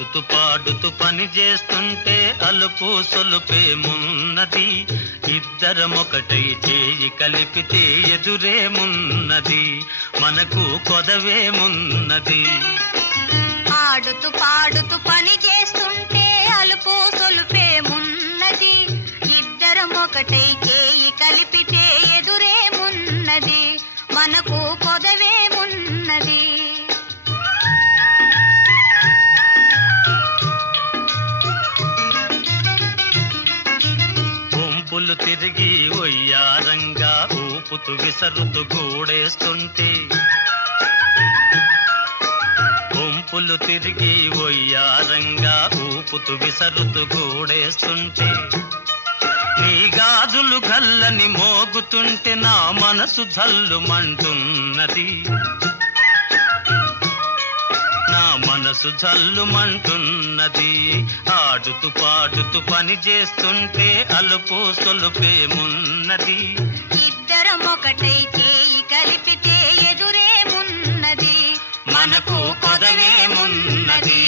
ఆడుతూ పాడుతూ పని చేస్తుంటే అలుపు సొలుపేమున్నది, ఇద్దరమొకటై చేయి కలిపితే ఎదురేమున్నది, మనకు కొదవేమున్నది. ఆడుతూ పాడుతూ పని చేస్తుంటే అలుపు సొలుపేమున్నది, ఇద్దరం ఒకటై చేయి కలిపితే ఎదురేమున్నది, మనకు కొదవేమున్నది. గుంపులు తిరిగి ఒయ్యారంగా ఊపుతూ విసరుతూ గూడేస్తుంటే, గుంపులు తిరిగి ఒయ్యారంగా ఊపుతూ విసరుతూ గూడేస్తుంటే, నీ గాజులు గల్లని మోగుతుంటే నా మనసు జల్లుమంటున్నది, నా మనసు జల్లుమంటున్నది. ఆడుతూ పాడుతూ పని చేస్తుంటే అలుపు సొలుపేమున్నది, ఇద్దరం ఒకటై చేయి కలిపితే ఎదురేమున్నది, మనకు కొదవేమున్నది.